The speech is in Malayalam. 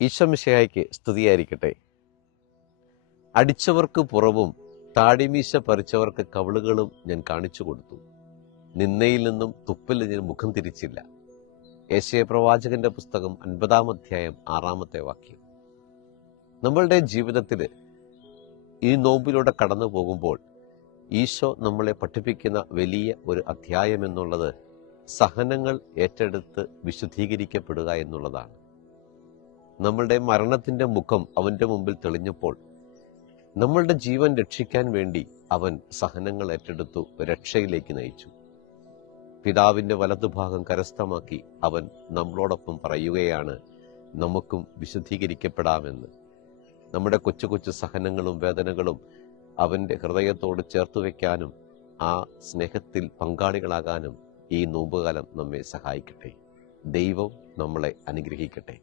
ഈശോ മിശിഹായ്ക്ക് സ്തുതിയായിരിക്കട്ടെ. അടിച്ചവർക്ക് പുറവും താടിമീശ പറിച്ചവർക്ക് കവിളുകളും ഞാൻ കാണിച്ചു കൊടുത്തു. നിന്നയിൽ നിന്നും തുപ്പിൽ ഞാൻ മുഖം തിരിച്ചില്ല. യെശയ്യാ പ്രവാചകന്റെ പുസ്തകം 50-ാം അധ്യായം 6-ാമത്തെ വാക്യം. നമ്മളുടെ ജീവിതത്തിൽ ഈ നോമ്പിലൂടെ കടന്നു പോകുമ്പോൾ ഈശോ നമ്മളെ പഠിപ്പിക്കുന്ന വലിയ ഒരു അധ്യായം എന്നുള്ളത് സഹനങ്ങൾ ഏറ്റെടുത്ത് വിശുദ്ധീകരിക്കപ്പെടുക എന്നുള്ളതാണ്. നമ്മളുടെ മരണത്തിന്റെ മുഖം അവന്റെ മുമ്പിൽ തെളിഞ്ഞപ്പോൾ നമ്മളുടെ ജീവൻ രക്ഷിക്കാൻ വേണ്ടി അവൻ സഹനങ്ങൾ ഏറ്റെടുത്തു രക്ഷയിലേക്ക് നയിച്ചു. പിതാവിന്റെ വലതുഭാഗം കരസ്ഥമാക്കി അവൻ നമ്മളോടൊപ്പം പറയുകയാണ്, നമുക്കും വിശുദ്ധീകരിക്കപ്പെടാമെന്ന്. നമ്മുടെ കൊച്ചു കൊച്ചു സഹനങ്ങളും വേദനകളും അവന്റെ ഹൃദയത്തോട് ചേർത്ത് വയ്ക്കാനും ആ സ്നേഹത്തിൽ പങ്കാളികളാകാനും ഈ നോമ്പുകാലം നമ്മെ സഹായിക്കട്ടെ. ദൈവം നമ്മളെ അനുഗ്രഹിക്കട്ടെ.